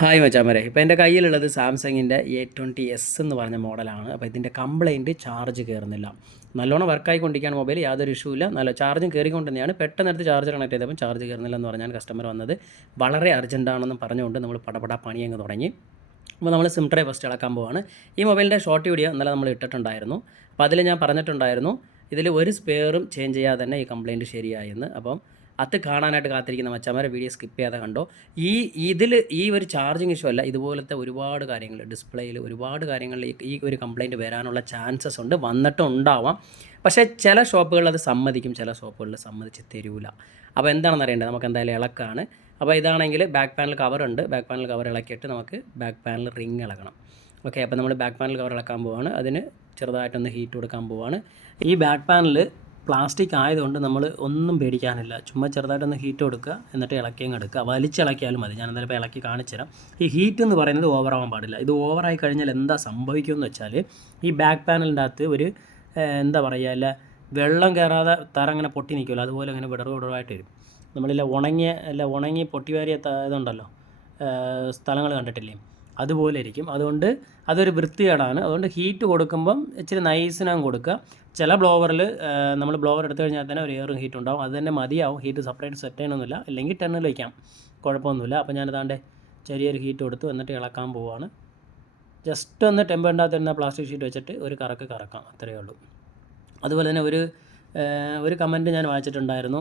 Hi മച്ചാമരെ. ഇപ്പോൾ എന്റെ കയ്യിലുള്ളത് സാംസങ്ങിന്റെ എ ട്വന്റി എസ് എന്ന് പറഞ്ഞ മോഡലാണ്. അപ്പോൾ ഇതിന്റെ കംപ്ലൈന്റ് ചാർജ് കയറുന്നില്ല. നല്ലോണം വർക്കായിക്കൊണ്ടിരിക്കുകയാണ് മൊബൈൽ യാതൊരു ഇഷ്യൂ ഇല്ല. നല്ല ചാർജും കയറിക്കൊണ്ട് തന്നെയാണ്. പെട്ടെന്ന് എടുത്ത് ചാർജ് കണക്ട് ചെയ്തപ്പോൾ ചാർജ് കയറുന്നില്ല എന്ന് പറഞ്ഞാൽ കസ്റ്റമർ വന്നത്. വളരെ അർജന്റാണെന്ന് പറഞ്ഞുകൊണ്ട് നമ്മൾ പടപടാ പണി അങ്ങ് തുടങ്ങി. അപ്പോൾ നമ്മൾ സിം ട്രൈ ഫസ്റ്റ് ഇളക്കാൻ പോവാണ്. ഈ മൊബൈലിന്റെ ഷോർട്ട് വീഡിയോ ഇന്നലെ നമ്മൾ ഇട്ടിട്ടുണ്ടായിരുന്നു. അപ്പോൾ അതിൽ ഞാൻ പറഞ്ഞിട്ടുണ്ടായിരുന്നു. ഇതിൽ ഒരു സ്പെയറും ചേഞ്ച് ചെയ്യാതെ തന്നെ ഈ കംപ്ലയിന്റ് ശരിയായെന്ന് അപ്പം അത് കാണാനായിട്ട് കാത്തിരിക്കുന്ന മച്ചാമാരെ വീഡിയോ സ്കിപ്പ് ചെയ്യാതെ കണ്ടോ? ഈ ഇതിൽ ഈ ഒരു ചാർജിങ് ഇഷ്യൂ അല്ല ഇതുപോലത്തെ ഒരുപാട് കാര്യങ്ങൾ ഡിസ്പ്ലേയിൽ ഒരുപാട് കാര്യങ്ങളിൽ ഈ- ഒരു കംപ്ലയിന്റ് വരാനുള്ള ചാൻസസ് ഉണ്ട് വന്നിട്ടും ഉണ്ടാവാം പക്ഷേ ചില ഷോപ്പുകളിൽ അത് സമ്മതിക്കും ചില ഷോപ്പുകളിൽ സമ്മതിച്ച് തരൂല. അപ്പോൾ എന്താണെന്ന് അറിയേണ്ടത്? നമുക്ക് എന്തായാലും ഇളക്കാണ്. അപ്പോൾ ഇതാണെങ്കിൽ ബാക്ക് പാനൽ കവർ ഉണ്ട്. ബാക്ക് പാനൽ കവർ ഇളക്കിയിട്ട് നമുക്ക് ബാക്ക് പാനൽ റിങ് ഇളക്കണം ഓക്കെ അപ്പോൾ നമ്മൾ ബാക്ക് പാനൽ കവർ ഇളക്കാൻ പോവാണ്. അതിന് ചെറുതായിട്ടൊന്ന് ഹീറ്റ് കൊടുക്കാൻ പോവാണ്. ഈ ബാക്ക് പാനൽ പ്ലാസ്റ്റിക് ആയതുകൊണ്ട് നമ്മൾ ഒന്നും പേടിക്കാനില്ല. ചുമ്മാ ചെറുതായിട്ടൊന്ന് ഹീറ്റ് കൊടുക്കുക എന്നിട്ട് ഇളക്കിയും എടുക്കുക. വലിച്ചിളക്കിയാലും മതി. ഞാൻ എന്തായാലും ഇളക്കി കാണിച്ചു തരാം. ഈ ഹീറ്റ് എന്ന് പറയുന്നത് ഓവറാവാൻ പാടില്ല. ഇത് ഓവറായി കഴിഞ്ഞാൽ എന്താ സംഭവിക്കുമെന്ന് വെച്ചാൽ ഈ ബാക്ക് പാനലിന്റെ അകത്ത് ഒരു എന്താ പറയുക അല്ല വെള്ളം കയറാതെ തറ അങ്ങനെ പൊട്ടി നിൽക്കുമല്ലോ. അതുപോലെ അങ്ങനെ വിടർ വിടറായിട്ട് വരും. നമ്മളില്ല ഉണങ്ങിയ അല്ല ഉണങ്ങി പൊട്ടിവാരിയ ഇതുണ്ടല്ലോ സ്ഥലങ്ങൾ കണ്ടിട്ടില്ലേ? അതുപോലെ ഇരിക്കും. അതുകൊണ്ട് അതൊരു വൃത്തികേടാണ്. അതുകൊണ്ട് ഹീറ്റ് കൊടുക്കുമ്പം ഇച്ചിരി നൈസിനാകും കൊടുക്കുക. ചില ബ്ലോവറിൽ നമ്മൾ ബ്ലോവർ എടുത്തു കഴിഞ്ഞാൽ തന്നെ ഒരു എയറും ഹീറ്റ് ഉണ്ടാവും. അത് തന്നെ മതിയാവും. ഹീറ്റ് സെപ്പറേറ്റ് സെറ്റ് ചെയ്യണമെന്നില്ല അല്ലെങ്കിൽ ടെണ്ണിൽ വയ്ക്കാം കുഴപ്പമൊന്നുമില്ല. അപ്പോൾ ഞാനതാണ്ട് ചെറിയൊരു ഹീറ്റ് കൊടുത്തു. എന്നിട്ട് ഇളക്കാൻ പോവുകയാണ് ജസ്റ്റ് ഒന്ന് ഉണ്ടാകുന്ന പ്ലാസ്റ്റിക് ഷീറ്റ് വെച്ചിട്ട് ഒരു കറക്ക് കറക്കാം. അത്രയേ ഉള്ളൂ. അതുപോലെ തന്നെ ഒരു ഒരു കമന്റ് ഞാൻ വായിച്ചിട്ടുണ്ടായിരുന്നു.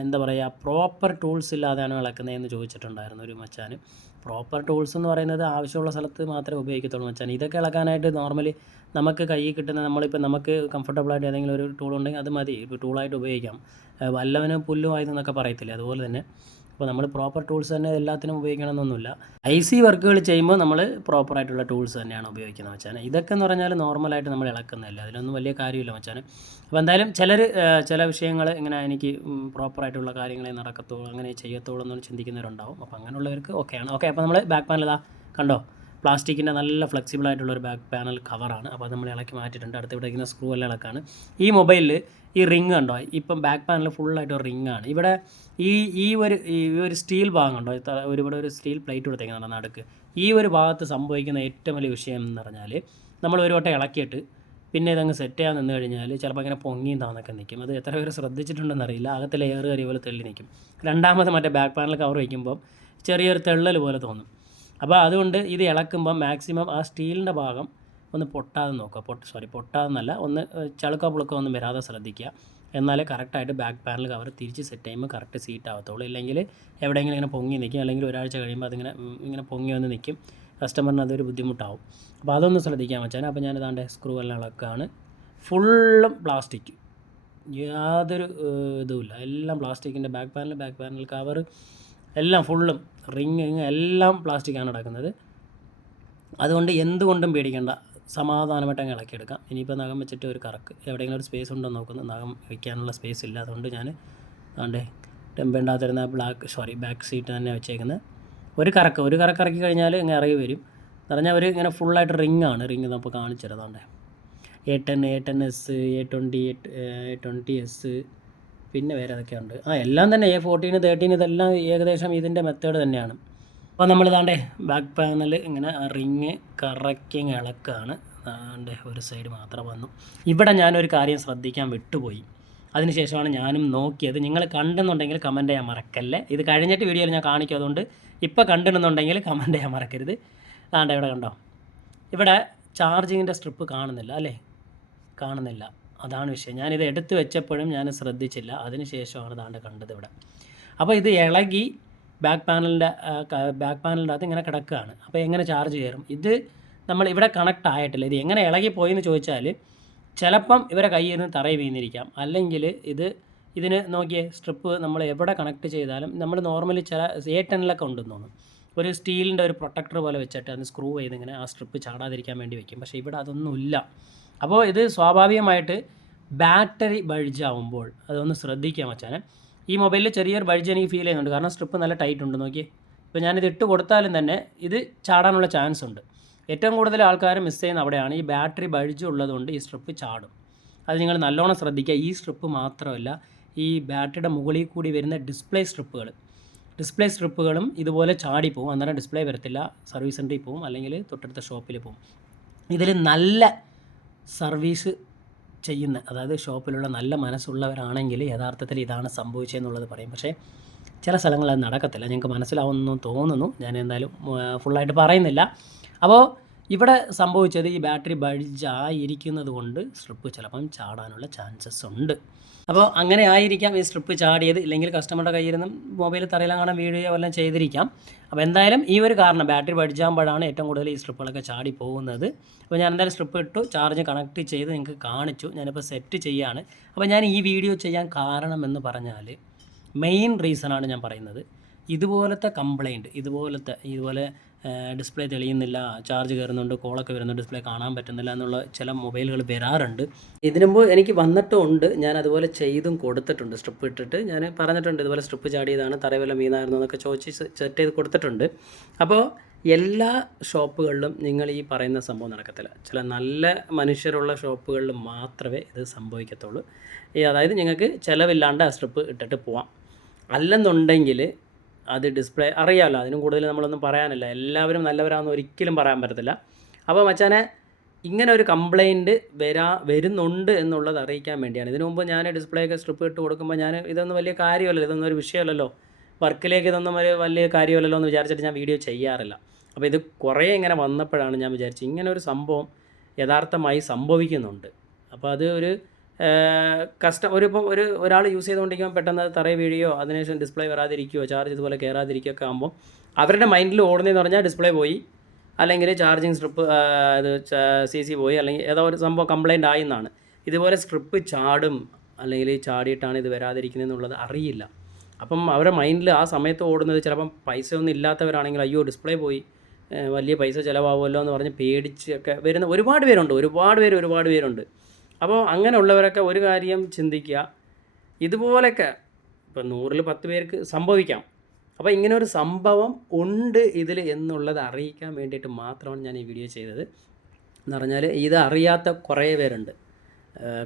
എന്താ പറയുക പ്രോപ്പർ ടൂൾസ് ഇല്ലാതെയാണ് വിളക്കുന്നതെന്ന് ചോദിച്ചിട്ടുണ്ടായിരുന്നു ഒരു മച്ചാൻ പ്രോപ്പർ ടൂൾസ് എന്ന് പറയുന്നത് ആവശ്യമുള്ള സ്ഥലത്ത് മാത്രമേ ഉപയോഗിക്കത്തുള്ളൂ മച്ചാൻ ഇതൊക്കെ ഇളക്കാനായിട്ട് നോർമലി നമുക്ക് കയ്യിൽ കിട്ടുന്ന നമ്മളിപ്പോൾ നമുക്ക് കംഫർട്ടബിളായിട്ട് ഏതെങ്കിലും ഒരു ടൂൾ ഉണ്ടെങ്കിൽ അത് മതി. ഇപ്പോൾ ടൂളായിട്ട് ഉപയോഗിക്കാം. വല്ലവനും വല്ലവന് പുല്ലുമായതെന്നൊക്കെ പറയത്തില്ലേ? അതുപോലെ തന്നെ. അപ്പോൾ നമ്മൾ പ്രോപ്പർ ടൂൾസ് തന്നെ എല്ലാത്തിനും ഉപയോഗിക്കണമെന്നൊന്നുമില്ല. ഐ സി വർക്കുകൾ ചെയ്യുമ്പോൾ നമ്മൾ പ്രോപ്പർ ആയിട്ടുള്ള ടൂൾസ് തന്നെയാണ് ഉപയോഗിക്കുന്നത് മച്ചാനെ. ഇതൊക്കെ എന്ന് പറഞ്ഞാൽ നോർമലായിട്ട് നമ്മൾ ഇളക്കുന്നില്ല അതിലൊന്നും വലിയ കാര്യമില്ല മച്ചാനെ. അപ്പോൾ എന്തായാലും ചിലർ ചില വിഷയങ്ങൾ ഇങ്ങനെ എനിക്ക് പ്രോപ്പറായിട്ടുള്ള കാര്യങ്ങളെ നടക്കത്തുള്ളൂ അങ്ങനെ ചെയ്യത്തുള്ളൂ എന്നൊന്നും ചിന്തിക്കുന്നവരുണ്ടാവും. അപ്പോൾ അങ്ങനെയുള്ളവർക്ക് ഓക്കെയാണ് ഓക്കെ അപ്പോൾ നമ്മൾ ബാക്ക് പാനൽ കണ്ടോ? പ്ലാസ്റ്റിക്കിന്റെ നല്ല ഫ്ലെക്സിബിൾ ആയിട്ടുള്ള ഒരു ബാക്ക് പാനൽ കവറാണ്. അപ്പോൾ അത് നമ്മൾ ഇളക്കി മാറ്റിയിട്ടുണ്ട്. അടുത്ത് ഇവിടെ ഇരിക്കുന്ന സ്ക്രൂ എല്ലാം ഇളക്കാണ്. ഈ മൊബൈലിൽ ഈ റിംഗ് ഉണ്ടോ ഇപ്പം ബാക്ക് പാനൽ ഫുള്ളായിട്ട് ഒരു റിംഗ് ആണ്. ഇവിടെ ഈ ഈ ഒരു ഈ ഒരു സ്റ്റീൽ ഭാഗം ഉണ്ടോ ഒരു ഒരു സ്റ്റീൽ പ്ലേറ്റ് കൊടുത്തേക്കുന്നുണ്ട് നടുക്ക്? ഈ ഒരു ഭാഗത്ത് സംഭവിക്കുന്ന ഏറ്റവും വലിയ വിഷയം എന്ന് പറഞ്ഞാൽ നമ്മൾ ഒരു വട്ടം ഇളക്കിയിട്ട് പിന്നെ ഇതങ്ങ് സെറ്റ് ചെയ്യാൻ നിന്ന് കഴിഞ്ഞാൽ ചിലപ്പോൾ ഇങ്ങനെ പൊങ്ങിയും താന്നൊക്കെ നിൽക്കും. അത് എത്ര പേര് ശ്രദ്ധിച്ചിട്ടുണ്ടെന്ന് അറിയില്ല. അകത്തിൽ എയർ കയറിയ പോലെ തെള്ളി നിൽക്കും. രണ്ടാമത് മറ്റേ ബാക്ക് പാനൽ കവർ വയ്ക്കുമ്പോൾ ചെറിയൊരു തെള്ളൽ പോലെ തോന്നും. അപ്പോൾ അതുകൊണ്ട് ഇത് ഇളക്കുമ്പോൾ മാക്സിമം ആ സ്റ്റീലിന്റെ ഭാഗം ഒന്ന് പൊട്ടാതെ നോക്കുക. പൊട്ട് സോറി പൊട്ടാതെന്നല്ല ഒന്ന് ചളുക്ക പുളുക്കോ ഒന്നും വരാതെ ശ്രദ്ധിക്കുക. എന്നാലേ കറക്റ്റായിട്ട് ബാക്ക് പാനൽ കവർ തിരിച്ച് സെറ്റ് ചെയ്യുമ്പോൾ കറക്റ്റ് സീറ്റ് ആവത്തുള്ളൂ. ഇല്ലെങ്കിൽ എവിടെയെങ്കിലും ഇങ്ങനെ പൊങ്ങി നിൽക്കും. അല്ലെങ്കിൽ ഒരാഴ്ച കഴിയുമ്പോൾ അതിങ്ങനെ ഇങ്ങനെ പൊങ്ങി വന്ന് നിൽക്കും. കസ്റ്റമറിന് അതൊരു ബുദ്ധിമുട്ടാവും. അപ്പോൾ അതൊന്ന് ശ്രദ്ധിക്കാൻ വെച്ചാൽ അപ്പോൾ ഞാനിതാണ്ട് സ്ക്രൂ എല്ലാം ഇളക്കാണ് ഫുള്ളും പ്ലാസ്റ്റിക് യാതൊരു ഇതുമില്ല. എല്ലാം പ്ലാസ്റ്റിക്കിന്റെ back panel back panel cover എല്ലാം ഫുള്ളും റിങ് എല്ലാം പ്ലാസ്റ്റിക്കാണ് കിടക്കുന്നത്. അതുകൊണ്ട് എന്തുകൊണ്ടും പേടിക്കേണ്ട. സമാധാനമായിട്ട് അങ്ങ് ഇളക്കിയെടുക്കാം. ഇനിയിപ്പോൾ നഖം വെച്ചിട്ട് ഒരു കറക്ക്. എവിടെയെങ്കിലും ഒരു സ്പേസ് ഉണ്ടോ നോക്കുന്നു. നഖം വയ്ക്കാനുള്ള സ്പേസ് ഇല്ല. അതുകൊണ്ട് ഞാൻ അതുകൊണ്ട് ടെമ്പേണ്ടാത്തിരുന്ന ബ്ലാക്ക് സോറി ബാക്ക് സീറ്റ് തന്നെ വെച്ചേക്കുന്നത് ഒരു കറക്ക്. ഒരു കറക്ക് ഇറക്കി കഴിഞ്ഞാൽ ഇങ്ങനെ ഇറങ്ങി വരും. എന്ന് പറഞ്ഞാൽ ഒരു ഇങ്ങനെ ഫുള്ളായിട്ട് റിങ് ആണ്. റിങ് നമുക്ക് കാണിച്ചു തരാതാണ്ടേ A ten A ten S A twenty A twenty S പിന്നെ വേറെ ഏതൊക്കെയുണ്ട്? ആ എല്ലാം തന്നെ എ ഫോർട്ടീന് തേർട്ടീൻ ഇതെല്ലാം ഏകദേശം ഇതിന്റെ മെത്തേഡ് തന്നെയാണ്. അപ്പോൾ നമ്മൾ ഇതാണ്ടേ ബാക്ക് പാനൽ ഇങ്ങനെ റിങ് കറക്കിങ് ഇളക്കാണ്. ആണ്ട് ഒരു സൈഡ് മാത്രം വന്നു. ഇവിടെ ഞാനൊരു കാര്യം ശ്രദ്ധിക്കാൻ വിട്ടുപോയി. അതിനുശേഷമാണ് ഞാനും നോക്കിയത്. നിങ്ങൾ കണ്ടെന്നുണ്ടെങ്കിൽ കമന്റ് ചെയ്യാൻ മറക്കല്ലേ? ഇത് കഴിഞ്ഞിട്ട് വീഡിയോയിൽ ഞാൻ കാണിക്കും അതുകൊണ്ട് ഇപ്പോൾ കണ്ടെന്നുണ്ടെങ്കിൽ കമന്റ് ചെയ്യാൻ മറക്കരുത്. അതാണ്ട് ഇവിടെ കണ്ടോ? ഇവിടെ ചാർജിങ്ങിന്റെ സ്ട്രിപ്പ് കാണുന്നില്ല അല്ലേ? കാണുന്നില്ല. അതാണ് വിഷയം. ഞാനിത് എടുത്തു വെച്ചപ്പോഴും ഞാൻ ശ്രദ്ധിച്ചില്ല. അതിനുശേഷമാണ് ഇതാണ്ട് കണ്ടത് ഇവിടെ. അപ്പോൾ ഇത് ഇളകി ബാക്ക് പാനലിന്റെ ബാക്ക് പാനലിന്റെ അകത്ത് ഇങ്ങനെ കിടക്കുകയാണ്. അപ്പോൾ എങ്ങനെ ചാർജ് കയറും? ഇത് നമ്മൾ ഇവിടെ കണക്ട് ആയിട്ടില്ല. ഇത് എങ്ങനെ ഇളകി പോയെന്ന് ചോദിച്ചാൽ ചിലപ്പം ഇവരെ കയ്യിൽ നിന്ന് തറയിൽ വീണിരിക്കാം. അല്ലെങ്കിൽ ഇത് ഇതിന് നോക്കിയേ സ്ട്രിപ്പ് നമ്മൾ എവിടെ കണക്ട് ചെയ്താലും നമ്മൾ നോർമലി ചില എ ടെന്നിലൊക്കെ ഉണ്ടെന്ന് ഒരു സ്റ്റീലിന്റെ ഒരു പ്രൊട്ടക്ടർ പോലെ വെച്ചിട്ട് അത് സ്ക്രൂ ചെയ്ത് ഇങ്ങനെ ആ സ്ട്രിപ്പ് ചാടാതിരിക്കാൻ വേണ്ടി വെക്കും. പക്ഷേ ഇവിടെ അതൊന്നുമില്ല. അപ്പോൾ ഇത് സ്വാഭാവികമായിട്ട് ബാറ്ററി ബഴിജാവുമ്പോൾ അതൊന്ന് ശ്രദ്ധിക്കാൻ വെച്ചാൽ ഈ മൊബൈലിൽ ചെറിയൊരു ബൾജ് എനിക്ക് ഫീൽ ചെയ്യുന്നുണ്ട്. കാരണം സ്ട്രിപ്പ് നല്ല ടൈറ്റ് ഉണ്ട്. നോക്കിയേ. ഇപ്പോൾ ഞാനിത് ഇട്ട് കൊടുത്താലും തന്നെ ഇത് ചാടാനുള്ള ചാൻസ് ഉണ്ട്. ഏറ്റവും കൂടുതൽ ആൾക്കാർ മിസ് ചെയ്യുന്ന അവിടെയാണ്. ഈ ബാറ്ററി ബൾജ് ഉള്ളതുകൊണ്ട് ഈ സ്ട്രിപ്പ് ചാടും. അത് നിങ്ങൾ നല്ലോണം ശ്രദ്ധിക്കുക. ഈ സ്ട്രിപ്പ് മാത്രമല്ല ഈ ബാറ്ററിയുടെ മുകളിൽ കൂടി വരുന്ന ഡിസ്പ്ലേ സ്ട്രിപ്പുകൾ ഡിസ്പ്ലേ സ്ട്രിപ്പുകളും ഇതുപോലെ ചാടി ചാടിപ്പോവും അന്നേരം ഡിസ്പ്ലേ വരത്തില്ല. സർവീസ് സെന്ററിൽ പോവും അല്ലെങ്കിൽ തൊട്ടടുത്ത ഷോപ്പിൽ പോവും. ഇതിൽ നല്ല സർവീസ് ചെയ്യുന്ന അതായത് ഷോപ്പിലുള്ള നല്ല മനസ്സുള്ളവരാണെങ്കിൽ യഥാർത്ഥത്തിൽ ഇതാണ് സംഭവിച്ചതെന്നുള്ളത് പറയും. പക്ഷേ ചില സ്ഥലങ്ങളിൽ അത് നടക്കത്തില്ല. ഞങ്ങൾക്ക് മനസ്സിലാവുമെന്ന് തോന്നുന്നു. ഞാൻ എന്തായാലും ഫുള്ളായിട്ട് പറയുന്നില്ല. അപ്പോൾ ഇവിടെ സംഭവിച്ചത് ഈ ബാറ്ററി ബൾജായിരിക്കുന്നത് കൊണ്ട് സ്ട്രിപ്പ് ചിലപ്പം ചാടാനുള്ള ചാൻസസ് ഉണ്ട്. അപ്പോൾ അങ്ങനെ ആയിരിക്കാം ഈ സ്ട്രിപ്പ് ചാടിയത്. ഇല്ലെങ്കിൽ കസ്റ്റമറുടെ കയ്യിൽ നിന്നും മൊബൈൽ കാണാൻ വീഴുകയോ വല്ലതും ചെയ്തിരിക്കാം. അപ്പോൾ എന്തായാലും ഈ ഒരു കാരണം ബാറ്ററി പഠിച്ചാകുമ്പോഴാണ് ഏറ്റവും കൂടുതൽ ഈ സ്ട്രിപ്പുകളൊക്കെ ചാടി പോകുന്നത്. അപ്പോൾ ഞാൻ എന്തായാലും സ്ട്രിപ്പ് ഇട്ടു ചാർജ് കണക്ട് ചെയ്ത് നിങ്ങൾക്ക് കാണിച്ചു. ഞാനിപ്പോൾ സെറ്റ് ചെയ്യാണ്. അപ്പോൾ ഞാൻ ഈ വീഡിയോ ചെയ്യാൻ കാരണം എന്ന് പറഞ്ഞാൽ മെയിൻ റീസണാണ് ഞാൻ പറയുന്നത്. ഇതുപോലത്തെ കംപ്ലൈന്റ് ഇതുപോലത്തെ ഇതുപോലെ ഡിസ്പ്ലേ തെളിയുന്നില്ല ചാർജ് കയറുന്നുണ്ട് കോളൊക്കെ വരുന്നുണ്ട് ഡിസ്പ്ലേ കാണാൻ പറ്റുന്നില്ല എന്നുള്ള ചില മൊബൈലുകൾ വരാറുണ്ട്. ഇതിനു എനിക്ക് വന്നിട്ടും ഉണ്ട് ഞാൻ അതുപോലെ ചെയ്തും കൊടുത്തിട്ടുണ്ട്. സ്ട്രിപ്പ് ഇട്ടിട്ട് ഞാൻ പറഞ്ഞിട്ടുണ്ട് ഇതുപോലെ സ്ട്രിപ്പ് ചാടിയതാണ് തറവല്ല മീനായിരുന്നു എന്നൊക്കെ ചോദിച്ച് സെറ്റ് ചെയ്ത് കൊടുത്തിട്ടുണ്ട്. അപ്പോൾ എല്ലാ ഷോപ്പുകളിലും നിങ്ങൾ ഈ പറയുന്ന സംഭവം നടക്കത്തില്ല. ചില നല്ല മനുഷ്യരുള്ള ഷോപ്പുകളിൽ മാത്രമേ ഇത് സംഭവിക്കത്തുള്ളൂ. ഈ അതായത് നിങ്ങൾക്ക് ചിലവില്ലാണ്ട് ആ സ്ട്രിപ്പ് ഇട്ടിട്ട് പോവാം. അല്ലെന്നുണ്ടെങ്കിൽ അത് ഡിസ്പ്ലേ അറിയാമല്ലോ അതിനും കൂടുതൽ നമ്മളൊന്നും പറയാനില്ല. എല്ലാവരും നല്ലവരാണെന്ന് ഒരിക്കലും പറയാൻ പറ്റത്തില്ല. അപ്പോൾ മച്ചാനെ ഇങ്ങനെ ഒരു കംപ്ലൈന്റ് വരാ വരുന്നുണ്ട് എന്നുള്ളത് അറിയിക്കാൻ വേണ്ടിയാണ്. ഇതിനു മുമ്പ് ഞാൻ ഡിസ്പ്ലേ ഒക്കെ സ്ട്രിപ്പ് ഇട്ട് കൊടുക്കുമ്പോൾ ഞാൻ ഇതൊന്നും വലിയ കാര്യമല്ലല്ലോ ഇതൊന്നും ഒരു വിഷയമല്ലല്ലോ. വർക്കിലേക്ക് ഇതൊന്നും ഒരു വലിയ കാര്യമല്ലല്ലോ എന്ന് വിചാരിച്ചിട്ട് ഞാൻ വീഡിയോ ചെയ്യാറില്ല. അപ്പോൾ ഇത് കുറേ ഇങ്ങനെ വന്നപ്പോഴാണ് ഞാൻ വിചാരിച്ചത് ഇങ്ങനെ ഒരു സംഭവം യഥാർത്ഥമായി സംഭവിക്കുന്നുണ്ട്. അപ്പോൾ അത് ഒരു കസ്റ്റം ഒരു ഇപ്പോൾ ഒരു ഒരാൾ യൂസ് ചെയ്തുകൊണ്ടിരിക്കുമ്പോൾ പെട്ടെന്ന് അത് തറയിൽ വീഴുകയോ അതിനുശേഷം ഡിസ്പ്ലേ വരാതിരിക്കുകയോ ചാർജ് ഇതുപോലെ കയറാതിരിക്കുകയോ ഒക്കെ ആകുമ്പോൾ അവരുടെ മൈൻഡിൽ ഓടുന്നതെന്ന് പറഞ്ഞാൽ ഡിസ്പ്ലേ പോയി. അല്ലെങ്കിൽ ചാർജിങ് സ്ട്രിപ്പ് ഇത് സി സി പോയി. അല്ലെങ്കിൽ ഏതോ ഒരു സംഭവം കംപ്ലൈന്റ് ആയി എന്നാണ്. ഇതുപോലെ സ്ട്രിപ്പ് ചാടും അല്ലെങ്കിൽ ചാടിയിട്ടാണ് ഇത് വരാതിരിക്കുന്നത് എന്നുള്ളത് അറിയില്ല. അപ്പം അവരുടെ മൈൻഡിൽ ആ സമയത്ത് ഓടുന്നത് ചിലപ്പം പൈസ ഒന്നും ഇല്ലാത്തവരാണെങ്കിൽ അയ്യോ ഡിസ്പ്ലേ പോയി. വലിയ പൈസ ചിലവാകുമല്ലോ എന്ന് പറഞ്ഞ് പേടിച്ചൊക്കെ വരുന്ന ഒരുപാട് പേരുണ്ട്. ഒരുപാട് പേര് ഒരുപാട് പേരുണ്ട്. അപ്പോൾ അങ്ങനെയുള്ളവരൊക്കെ ഒരു കാര്യം ചിന്തിക്കുക. ഇതുപോലൊക്കെ ഇപ്പം നൂറിൽ പത്ത് പേർക്ക് സംഭവിക്കാം. അപ്പോൾ ഇങ്ങനെ ഒരു സംഭവം ഉണ്ട് ഇതിൽ എന്നുള്ളത് അറിയിക്കാൻ വേണ്ടിയിട്ട് മാത്രമാണ് ഞാൻ ഈ വീഡിയോ ചെയ്തത്. എന്ന് പറഞ്ഞാൽ ഇത് അറിയാത്ത കുറേ പേരുണ്ട്.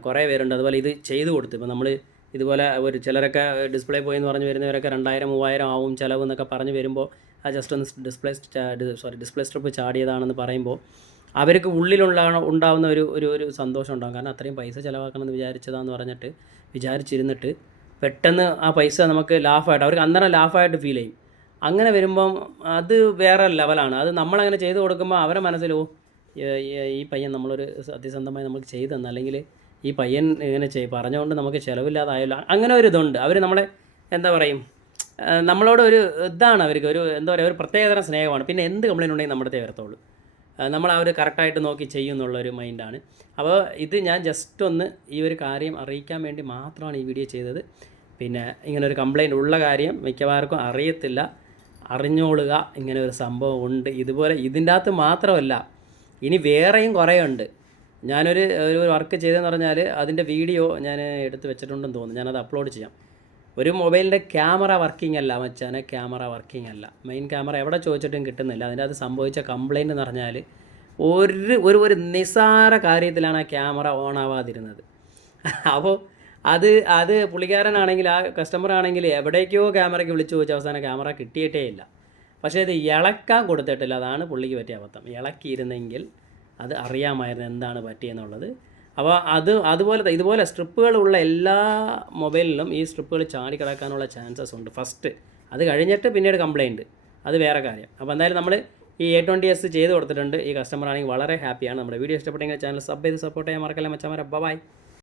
കുറേ പേരുണ്ട്. അതുപോലെ ഇത് ചെയ്തു കൊടുത്തു. ഇപ്പോൾ നമ്മൾ ഇതുപോലെ ഒരു ചിലരൊക്കെ ഡിസ്പ്ലേ പോയി എന്ന് പറഞ്ഞ് വരുന്നവരൊക്കെ രണ്ടായിരം മൂവായിരം ആവും ചിലവ് എന്നൊക്കെ പറഞ്ഞ് വരുമ്പോൾ ആ ജസ്റ്റ് ഒന്ന് ഡിസ്പ്ലേ സോറി ഡിസ്പ്ലേ സ്ട്രിപ്പ് ചാടിയതാണെന്ന് പറയുമ്പോൾ അവർക്ക് ഉള്ളിലുള്ള ഉണ്ടാവുന്ന ഒരു ഒരു ഒരു സന്തോഷം ഉണ്ടാകും കാരണം അത്രയും പൈസ ചിലവാക്കണമെന്ന് വിചാരിച്ചതാന്ന് പറഞ്ഞിട്ട് വിചാരിച്ചിരുന്നിട്ട് പെട്ടെന്ന് ആ പൈസ നമുക്ക് ലാഫായിട്ട് അവർക്ക് അന്നേരം ലാഫായിട്ട് ഫീൽ ചെയ്യും. അങ്ങനെ വരുമ്പം അത് വേറെ ലെവലാണ് അത് നമ്മളങ്ങനെ ചെയ്ത് കൊടുക്കുമ്പോൾ അവരെ മനസ്സിലോ ഈ- പയ്യൻ നമ്മളൊരു സത്യസന്ധമായി നമുക്ക് ചെയ്തു തന്ന അല്ലെങ്കിൽ ഈ പയ്യൻ ഇങ്ങനെ ചെയ് പറഞ്ഞുകൊണ്ട് നമുക്ക് ചിലവില്ലാതായല്ലോ അങ്ങനെ ഒരു ഇതുണ്ട്. അവർ നമ്മളെ എന്താ പറയും നമ്മളോട് ഒരു ഇതാണ് അവർക്ക് ഒരു എന്താ പറയുക ഒരു പ്രത്യേകതരം സ്നേഹമാണ്. പിന്നെ എന്ത് കംപ്ലൈന്റ് ഉണ്ടെങ്കിൽ നമ്മുടെ വരത്തുള്ളൂ. ആ, നമ്മൾ അവർ കറക്റ്റായിട്ട് നോക്കി ചെയ്യുമെന്നുള്ളൊരു മൈൻഡാണ്. അപ്പോൾ ഇത് ഞാൻ ജസ്റ്റ് ഒന്ന് ഈ ഒരു കാര്യം അറിയിക്കാൻ വേണ്ടി മാത്രമാണ് ഈ വീഡിയോ ചെയ്തത്. പിന്നെ ഇങ്ങനെ ഒരു കംപ്ലൈന്റ് ഉള്ള കാര്യം മിക്കവാർക്കും അറിയത്തില്ല. അറിഞ്ഞോളുക ഇങ്ങനെ ഒരു സംഭവം ഉണ്ട്. ഇതുപോലെ ഇതിന്റെ അകത്ത് മാത്രമല്ല ഇനി വേറെയും കുറേ ഉണ്ട്. ഞാനൊരു ഒരു വർക്ക് ചെയ്തതെന്ന് പറഞ്ഞാൽ അതിന്റെ വീഡിയോ ഞാൻ എടുത്ത് വെച്ചിട്ടുണ്ടെന്ന് തോന്നുന്നു. ഞാനത് അപ്ലോഡ് ചെയ്യാം. ഒരു മൊബൈലിന്റെ ക്യാമറ വർക്കിംഗ് അല്ല മച്ചാനെ ക്യാമറ വർക്കിംഗ് അല്ല. മെയിൻ ക്യാമറ എവിടെ ചോദിച്ചിട്ടും കിട്ടുന്നില്ല. അതിന്റെ അത് സംഭവിച്ച കംപ്ലയിന്റ് എന്ന് പറഞ്ഞാൽ ഒരു ഒരു ഒരു നിസ്സാര കാര്യത്തിലാണ് ആ ക്യാമറ ഓൺ ആവാതിരുന്നത്. അപ്പോൾ അത് അത് പുള്ളിക്കാരനാണെങ്കിൽ ആ കസ്റ്റമർ ആണെങ്കിൽ എവിടേക്കോ ക്യാമറയ്ക്ക് വിളിച്ചു ചോദിച്ച അവസാനം ക്യാമറ കിട്ടിയിട്ടേ ഇല്ല. പക്ഷേ ഇത് ഇളക്കാൻ കൊടുത്തിട്ടില്ല. അതാണ് പുള്ളിക്ക് പറ്റിയ അബദ്ധം. ഇളക്കിയിരുന്നെങ്കിൽ അത് അറിയാമായിരുന്നു എന്താണ് പറ്റിയെന്നുള്ളത്. അപ്പോൾ അത് അതുപോലെ ഇതുപോലെ സ്ട്രിപ്പുകളുള്ള എല്ലാ മൊബൈലിലും ഈ സ്ട്രിപ്പുകൾ ചാടി കിടക്കാനുള്ള ചാൻസസ് ഉണ്ട്. ഫസ്റ്റ് അത് കഴിഞ്ഞിട്ട് പിന്നീട് കംപ്ലയിന്റ് അത് വേറെ കാര്യം. അപ്പോൾ എന്തായാലും നമ്മൾ ഈ എ ട്വന്റി എസ് ചെയ്ത് കൊടുത്തിട്ടുണ്ട്. ഈ കസ്റ്റമർ ആണെങ്കിൽ വളരെ ഹാപ്പിയാണ് നമ്മുടെ വീഡിയോ ഇഷ്ടപ്പെട്ടെങ്കിൽ ചാനൽ സബ് ചെയ്ത് സപ്പോർട്ട് ചെയ്യാൻ മറക്കല്ലേ മച്ചാമര. ബൈ